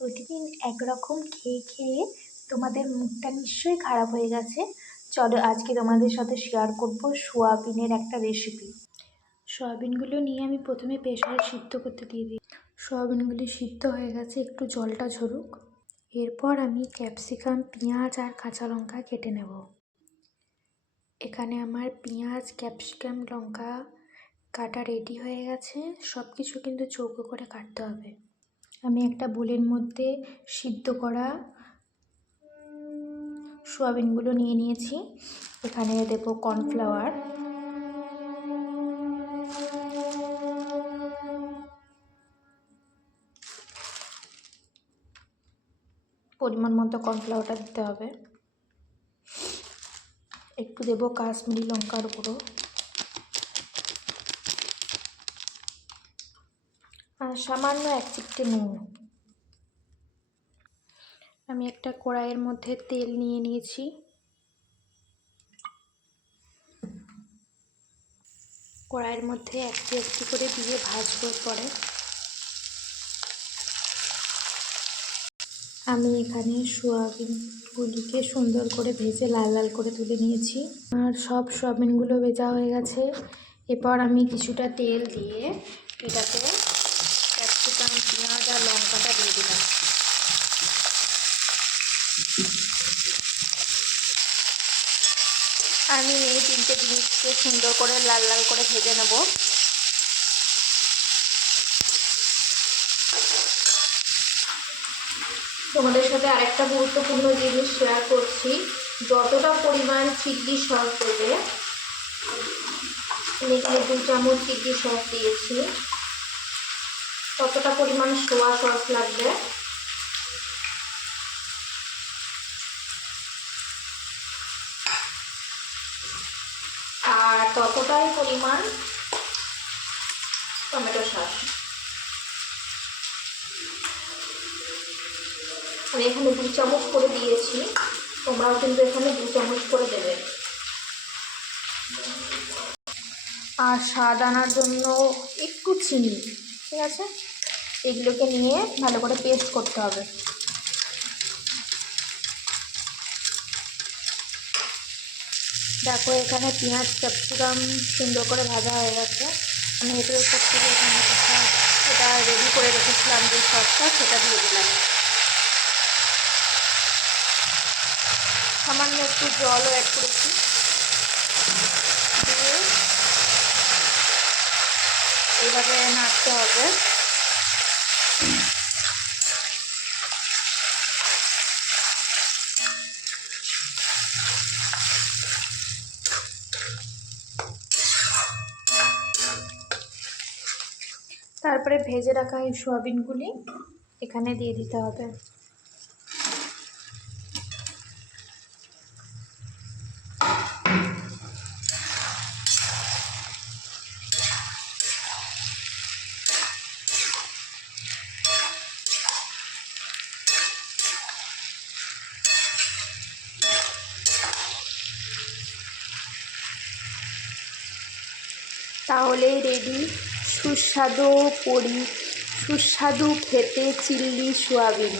প্রতিদিন একরকম খেয়ে খেয়ে তোমাদের মুখটা নিশ্চয়ই খারাপ হয়ে গেছে। চলো আজকে তোমাদের সাথে শেয়ার করব সোয়াবিনের একটা রেসিপি সোয়াবিনগুলো নিয়ে আমি প্রথমে প্রেশারে সিদ্ধ করতে দিয়ে দিই। সোয়াবিনগুলি সিদ্ধ হয়ে গেছে, একটু জলটা ঝরুক। এরপর আমি ক্যাপসিকাম, পেঁয়াজ আর কাঁচা লঙ্কা কেটে নেব। এখানে আমার পেঁয়াজ, ক্যাপসিকাম, লঙ্কা কাটা রেডি হয়ে গেছে। সব কিছু কিন্তু চৌকো করে কাটতে হবে। আমি একটা বোলের মধ্যে সিদ্ধ করা সোয়াবিনগুলো নিয়ে নিয়েছি। এখানে দেব কর্নফ্লাওয়ার। পরিমাণ মতো কর্নফ্লাওয়ারটা দিতে হবে। একটু দেবো কাশ্মীরি লঙ্কার গুঁড়ো। আর সামান্য এক চিপটে নুন। আমি একটা কড়াইয়ের মধ্যে তেল নিয়ে নিয়েছি। কড়াইয়ের মধ্যে একটি একটি করে দিয়ে ভাজবো পরে। আমি এখানে সোয়াবিনগুলিকে সুন্দর করে ভেজে লাল লাল করে তুলে নিয়েছি। আর সব সোয়াবিনগুলো ভেজা হয়ে গেছে। এরপর আমি কিছুটা তেল দিয়ে এটাতে ক্যাপসিকাম পেঁয়াজ আর লঙ্কাটা দিয়ে দিলাম। আমি এই তিনটে জিনিসকে সুন্দর করে লাল লাল করে ভেজে নেব। তোমাদের সাথে আরেকটা গুরুত্বপূর্ণ জিনিস শেয়ার করছি। যতটা পরিমাণ চিল্লি সস দেবে দু চামচ চিল্লি সস দিয়েছি। ততটা পরিমাণ সোয়া সস লাগবে? আর ততটাই পরিমাণ টমেটো সস। আমি এখানে দু চামচ করে দিয়েছি, তোমরাও কিন্তু এখানে দু চামচ করে দেবে। আর স্বাদ আনার জন্য একটু চিনি। ঠিক আছে? এগুলোকে নিয়ে ভালো করে পেস্ট করতে হবে। দেখো, এখানে পেঁয়াজ, ক্যাপসিকাম সুন্দর করে ভাজা হয়ে গেছে। আমি এটার উপর থেকে এটা রেডি করে রেখেছিলাম যে সসটা, সেটা দিয়ে দিলাম। সামান্য একটু জলও অ্যাড করেছি দিয়ে এইভাবে নাড়তে হবে। তারপরে ভেজে রাখা এই সোয়াবিনগুলি এখানে দিয়ে দিতে হবে। তাহলেই রেডি। সুস্বাদু পরি সুস্বাদু খেতে চিল্লি সোয়াবিন।